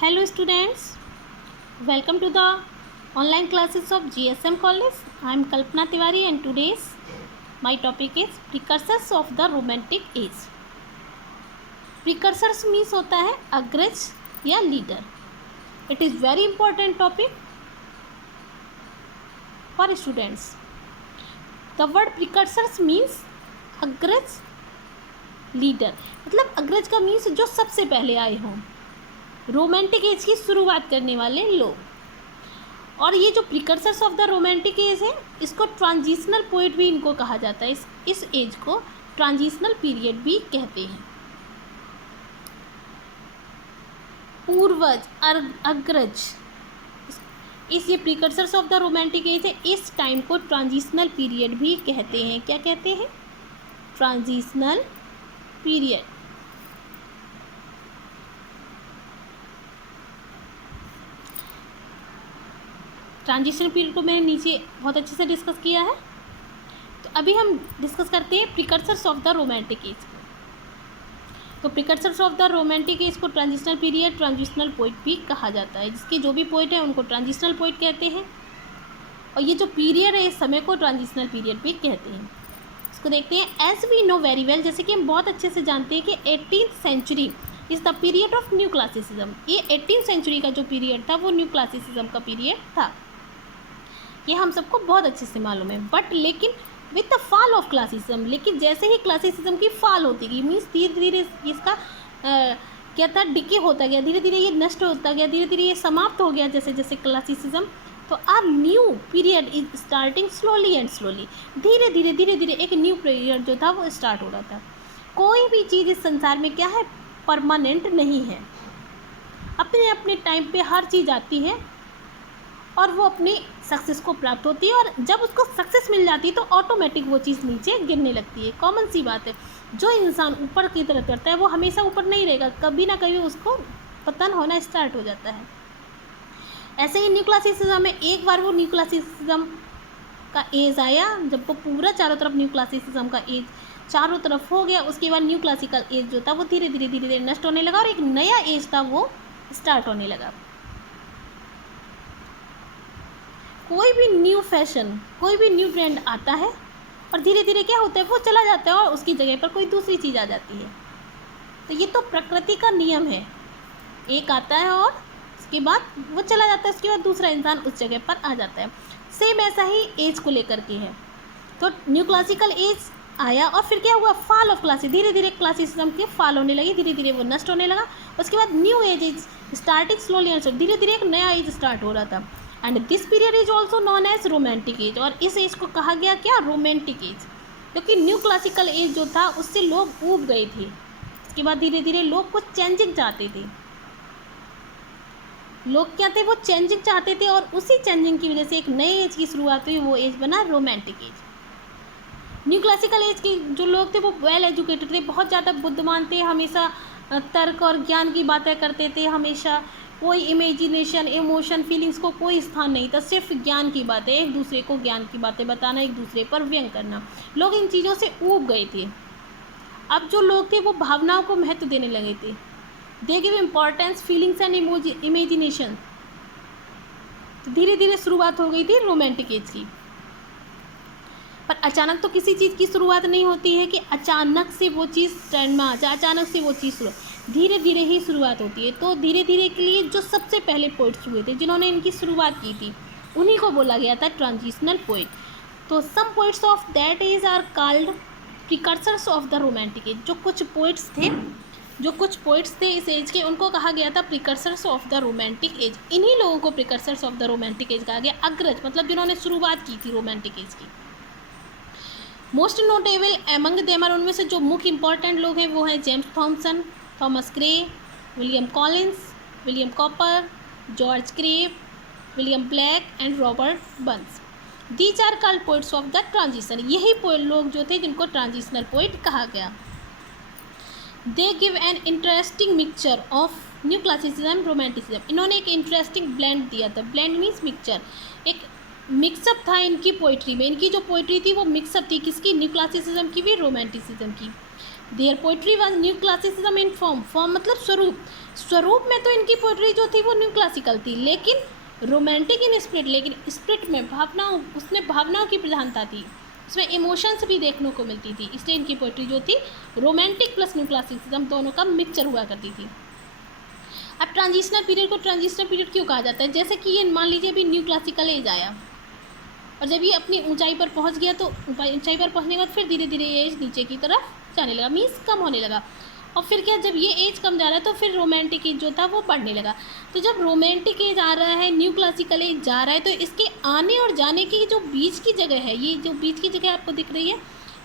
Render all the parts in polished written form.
Hello students, welcome to the online classes of GSM College. I am Kalpana Tiwari and today's my topic is precursors of the romantic age. Precursors means होता है अग्रज या leader. It is very important topic for students. The word precursors means अग्रज leader, मतलब अग्रज का means जो सबसे पहले आए हों, रोमांटिक एज की शुरुआत करने वाले लोग. और ये जो precursors of the romantic as है, इसको ट्रांजिशनल पोइट भी इनको कहा जाता है. इस एज को ट्रांजिशनल पीरियड भी कहते हैं. पूर्वज, अग्रज, इस ये precursors of the romantic as है, इस टाइम को ट्रांजिशनल पीरियड भी कहते हैं. क्या कहते हैं? Transitional period. ट्रांजिशन पीरियड को मैंने नीचे बहुत अच्छे से डिस्कस किया है. तो अभी हम डिस्कस करते हैं precursors of the romantic as को. तो precursors of the romantic as को ट्रांजिशनल पीरियड, ट्रांजिशनल पोइट भी कहा जाता है. जिसके जो भी पोइट है उनको ट्रांजिशनल पोइट कहते हैं. और ये जो पीरियड है, इस समय को ट्रांजिशनल पीरियड भी कहते हैं. इसको देखते हैं. As we know very well, जैसे कि हम बहुत अच्छे से जानते हैं कि 18th century is the period of new classicism. ये 18th सेंचुरी का जो पीरियड था वो न्यू क्लासिसिज्म का पीरियड था. ये हम सबको बहुत अच्छे से मालूम है. बट लेकिन with the fall of classicism, लेकिन जैसे ही क्लासिसिज्म की फॉल होती गई, मीन्स धीरे धीरे इसका क्या था, डिके होता गया, धीरे धीरे ये नष्ट होता गया, धीरे धीरे ये समाप्त हो गया जैसे जैसे क्लासिसिज्म. तो our new period is starting slowly and slowly. धीरे धीरे एक न्यू पीरियड जो था वो स्टार्ट हो रहा था. कोई भी चीज़ इस संसार में क्या है, परमानेंट नहीं है. अपने अपने टाइम पे हर चीज़ आती है और वो अपनी सक्सेस को प्राप्त होती है. और जब उसको सक्सेस मिल जाती है तो ऑटोमेटिक वो चीज़ नीचे गिरने लगती है. कॉमन सी बात है. जो इंसान ऊपर की तरफ करता है वो हमेशा ऊपर नहीं रहेगा, कभी ना कभी उसको पतन होना स्टार्ट हो जाता है. ऐसे ही न्यू क्लासिसिज्म में एक बार वो न्यू क्लासिसिज्म का एज आया, जब वो पूरा चारों तरफ न्यू क्लासिसिज्म का एज चारों तरफ हो गया, उसके बाद न्यू क्लासिकल एज जो था वो धीरे धीरे नष्ट होने लगा और एक नया एज था वो स्टार्ट होने लगा. कोई भी न्यू फैशन, कोई भी न्यू ट्रेंड आता है और धीरे धीरे क्या होता है, वो चला जाता है और उसकी जगह पर कोई दूसरी चीज़ आ जाती है. तो ये तो प्रकृति का नियम है. एक आता है और उसके बाद वो चला जाता है, उसके बाद दूसरा इंसान उस जगह पर आ जाता है. सेम ऐसा ही एज को लेकर के है. तो न्यू क्लासिकल एज आया और फिर क्या हुआ, फॉल ऑफ क्लासिक. धीरे धीरे क्लासिसिज्म की फॉल होने लगी, धीरे धीरे वो नष्ट होने लगा. उसके बाद new age is starting slowly and धीरे धीरे एक नया एज स्टार्ट हो रहा था. And this period is also known as romantic age. और इस एज को कहा गया क्या, रोमांटिक एज. क्योंकि न्यू क्लासिकल एज जो था उससे लोग ऊब गए थे. उसके बाद धीरे धीरे लोग कुछ चेंजिंग चाहते थे. लोग क्या थे, वो चेंजिंग चाहते थे और उसी चेंजिंग की वजह से एक नए एज की शुरुआत हुई. वो एज बना romantic as. New classical as के जो लोग थे वो वेल एजुकेटेड थे, बहुत ज़्यादा बुद्धिमान थे, हमेशा तर्क और ज्ञान की बातें करते थे. हमेशा कोई इमेजिनेशन, इमोशन, फीलिंग्स को कोई स्थान नहीं था. सिर्फ ज्ञान की बातें, एक दूसरे को ज्ञान की बातें बताना, एक दूसरे पर व्यंग करना. लोग इन चीज़ों से ऊब गए थे. अब जो लोग थे वो भावनाओं को महत्व देने लगे थे. They give importance feelings and imagination. तो धीरे धीरे शुरुआत हो गई थी रोमांटिक एज की. पर अचानक तो किसी चीज़ की शुरुआत नहीं होती है कि अचानक से वो चीज़ ट्रेंड में आ जाए, अचानक से वो चीज़ धीरे धीरे ही शुरुआत होती है. तो धीरे धीरे के लिए जो सबसे पहले पोइट्स हुए थे, जिन्होंने इनकी शुरुआत की थी, उन्हीं को बोला गया था ट्रांजिशनल पोइट. तो some poets of that age are called precursors of the romantic age. जो कुछ पोइट्स थे इस एज के, उनको कहा गया था precursors of the romantic age. इन्हीं लोगों को precursors of the romantic age कहा गया. अग्रज मतलब जिन्होंने शुरुआत की थी रोमांटिक एज की. Most notable among them are, उनमें से जो मुख्य इंपॉर्टेंट लोग हैं वो हैं James Thomson, Thomas Gray, William Collins, William Cowper, George Crabbe, William Blake and Robert Burns. These are called poets of the transition. यही लोग जो थे जिनको ट्रांजिशनल पोइट कहा गया. They give an interesting mixture of new classicism, romanticism. इन्होंने एक interesting blend दिया था. Blend means mixture. एक मिक्सअप था इनकी पोइट्री में. इनकी जो पोइट्री थी वो मिक्सअप थी, किसकी, न्यू क्लासिसिज्म की भी, रोमांटिसिज्म की. Their poetry was new classicism in form. Form मतलब स्वरूप. स्वरूप में तो इनकी पोइट्री जो थी वो न्यू क्लासिकल थी, लेकिन रोमांटिक इन स्पिरिट, लेकिन स्पिरिट में भावनाओं, उसमें भावनाओं की प्रधानता थी, उसमें इमोशंस भी देखने को मिलती थी, इसलिए इनकी पोइट्री जो थी रोमांटिक प्लस न्यू क्लासिसिज्म दोनों का मिक्सचर हुआ करती थी। अब ट्रांजिशनल पीरियड को ट्रांजिशनल पीरियड क्यों कहा जाता है? जैसे कि ये मान लीजिए अभी न्यू क्लासिकल एज आया और जब ये अपनी ऊंचाई पर पहुंच गया तो ऊंचाई पर पहुंचने के बाद फिर धीरे धीरे ये एज नीचे की तरफ जाने लगा, मीन्स कम होने लगा। और फिर क्या, जब ये एज कम जा रहा है तो फिर रोमांटिक एज जो था वो बढ़ने लगा। तो जब रोमांटिक एज आ रहा है, न्यू क्लासिकल एज जा रहा है, तो इसके आने और जाने की जो बीच की जगह है, ये जो बीच की जगह आपको दिख रही है,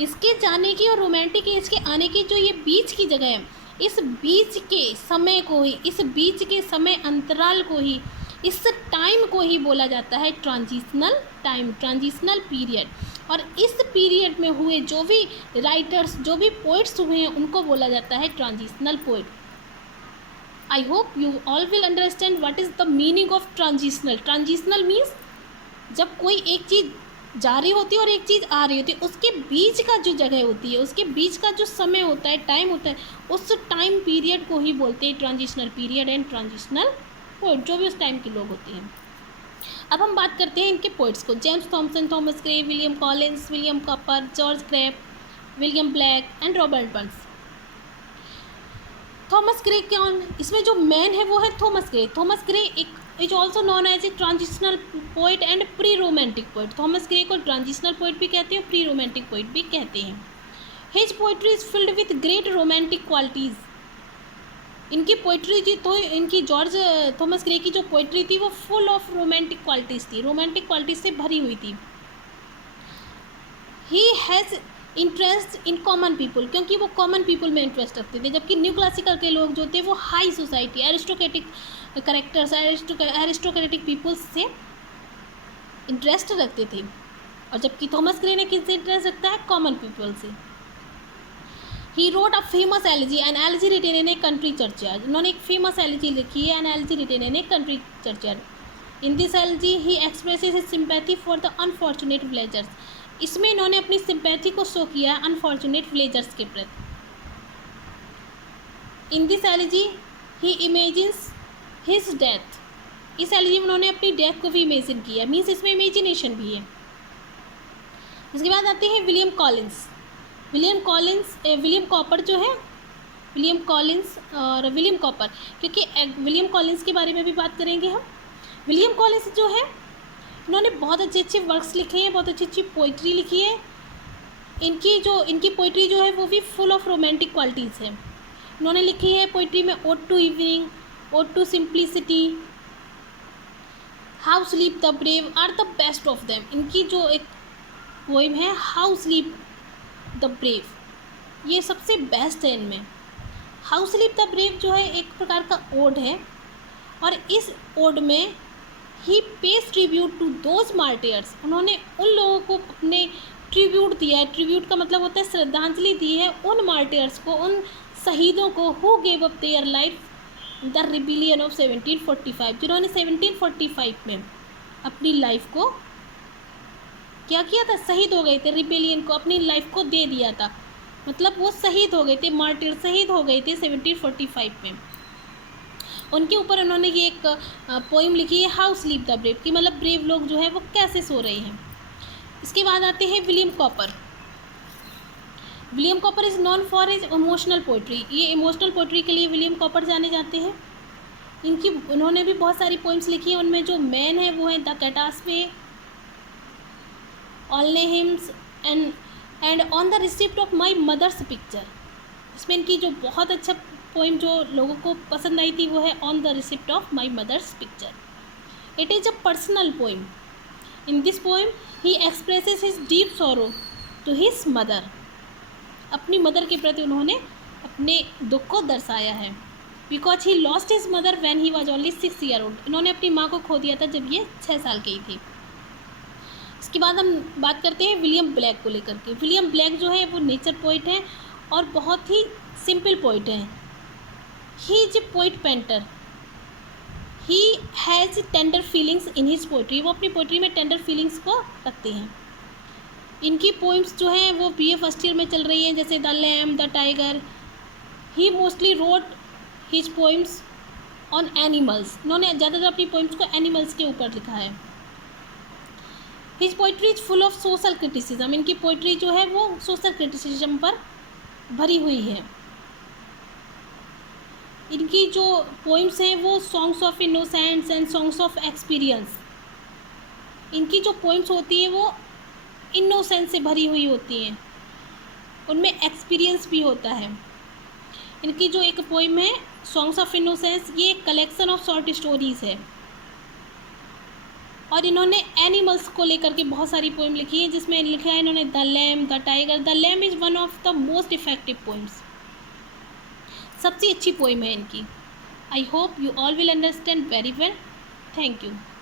इसके जाने की और रोमांटिक एज के आने की जो ये बीच की जगह है, इस बीच के समय को ही, इस बीच के समय अंतराल को ही, इस टाइम को ही बोला जाता है ट्रांजिशनल टाइम, ट्रांजिशनल पीरियड। और इस पीरियड में हुए जो भी राइटर्स, जो भी पोइट्स हुए हैं, उनको बोला जाता है transitional poet. I hope you all will understand what is the meaning of transitional. Transitional means जब कोई एक चीज़ जा रही होती है और एक चीज़ आ रही होती है, उसके बीच का जो जगह होती है, उसके बीच का जो समय होता है, टाइम होता है, उस टाइम पीरियड को ही बोलते हैं transitional period and transitional poet, जो भी उस टाइम के लोग होते हैं। अब हम बात करते हैं इनके पोइट्स को। James Thomson, Thomas Gray, William Collins, William Cowper, George Crabbe, William Blake and Robert Burns. Thomas Gray कौन? इसमें जो मैन है वो है थॉमस ग्रे। थॉमस ग्रे एक is also known as a transitional poet and pre romantic poet. Thomas Gray को transitional poet भी कहते हैं, प्री रोमांटिक पोइट भी कहते हैं। His poetry is filled with great romantic qualities. इनकी पोइट्री जी तो इनकी जॉर्ज थॉमस ग्रे की जो पोइट्री थी वो फुल ऑफ रोमांटिक क्वालिटीज़ थी, रोमांटिक क्वालिटीज़ से भरी हुई थी। He has interest in common people, क्योंकि वो कॉमन पीपल में इंटरेस्ट रखते थे, जबकि न्यू क्लासिकल के लोग जो थे वो high society, aristocratic characters, aristocratic peoples से इंटरेस्ट रखते थे। और जबकि थॉमस ग्रे ने किससे इंटरेस्ट रखता है? कॉमन पीपल से। He wrote a famous elegy, an elegy written in a country churchyard. उन्होंने एक फेमस एलिजी लिखी है, an elegy written in a country churchyard. In this elegy he expresses his sympathy for the unfortunate villagers. इसमें इन्होंने अपनी sympathy को show किया है अनफॉर्चुनेट विलेजर्स के प्रति। इन this elegy he imagines his death. इस एलिजी में उन्होंने अपनी डेथ को भी इमेजिन किया, मीन्स इसमें इमेजिनेशन भी है। इसके बाद आते हैं विलियम कॉलिंस। विलियम कॉपर जो है, विलियम कॉलिंस और विलियम कॉपर, क्योंकि विलियम कॉलिंस के बारे में भी बात करेंगे हम। विलियम कॉलिंस जो है, इन्होंने बहुत अच्छे अच्छे वर्क्स लिखे हैं, बहुत अच्छी अच्छी पोइट्री लिखी है। इनकी पोइट्री जो है वो भी फुल ऑफ रोमांटिक क्वालिटीज़ है। इन्होंने लिखी है पोइट्री में ode to evening, ode to simplicity, how sleep the brave are the best of them. इनकी जो एक पोइम है हाउ स्लीप द ब्रेव, ये सबसे बेस्ट है इनमें। हाउ स्लीप द ब्रेव जो है एक प्रकार का ओड है, और इस ओड में ही pays tribute to those martyrs. उन्होंने उन लोगों को अपने ट्रिब्यूट दिया है, ट्रिब्यूट का मतलब होता है श्रद्धांजलि दी है उन मार्टियर्स को, उन शहीदों को who gave up their life the rebellion of 1745, जिन्होंने 1745 में अपनी लाइफ को क्या किया था? शहीद हो गए थे, रिबेलियन को, अपनी लाइफ को दे दिया था, मतलब वो शहीद हो गए थे, मार्टिर शहीद हो गए थे 1745 में। उनके ऊपर उन्होंने ये एक पोइम लिखी है हाउ स्लीप द ब्रेव, कि मतलब ब्रेव लोग जो है वो कैसे सो रहे हैं। इसके बाद आते हैं William copper. William copper is non for his emotional poetry. ये इमोशनल पोइट्री के लिए विलियम कॉपर जाने जाते हैं। उन्होंने भी बहुत सारी पोइम्स लिखी हैं, उनमें जो मेन है वो है the catastrophe, only hymns and on the receipt of my mother's picture. इसमें इनकी जो बहुत अच्छा पोइम जो लोगों को पसंद आई थी वो है on the receipt of my mother's picture. It is a personal poem. In this poem he expresses his deep sorrow to his mother. अपनी मदर के प्रति उन्होंने अपने दुख को दर्शाया है। Because he lost his mother when he was only 6 year old. इन्होंने अपनी माँ को खो दिया था जब ये 6 साल की थी। इसके बाद हम बात करते हैं विलियम ब्लैक को लेकर के। विलियम ब्लैक जो है वो नेचर पोइट है और बहुत ही सिंपल पोइट है। He is a poet painter. He has tender feelings in his poetry. वो अपनी पोइट्री में टेंडर फीलिंग्स को रखते हैं। इनकी पोइम्स जो हैं वो BA फर्स्ट ईयर में चल रही हैं, जैसे the lamb, the tiger. He mostly wrote his poems on animals. इन्होंने ज़्यादातर अपनी पोइम्स को एनिमल्स के ऊपर लिखा है। His poetry is full of social criticism. इनकी पोइट्री जो है वो सोशल क्रिटिसिज्म पर भरी हुई है। इनकी जो पोइम्स हैं वो songs of innocence and songs of experience. इनकी जो पोइम्स होती हैं वो इनोसेंस से भरी हुई होती हैं, उनमें एक्सपीरियंस भी होता है। इनकी जो एक पोइम है सॉन्ग्स ऑफ इनोसेंस, ये एक कलेक्शन ऑफ शॉर्ट स्टोरीज़ है और इन्होंने एनिमल्स को लेकर के बहुत सारी पोइम लिखी है, जिसमें लिखा है इन्होंने the lamb, the tiger. The lamb is one of the most effective poems, सबसे अच्छी पोइम है इनकी। I hope you all will understand very well. Thank you.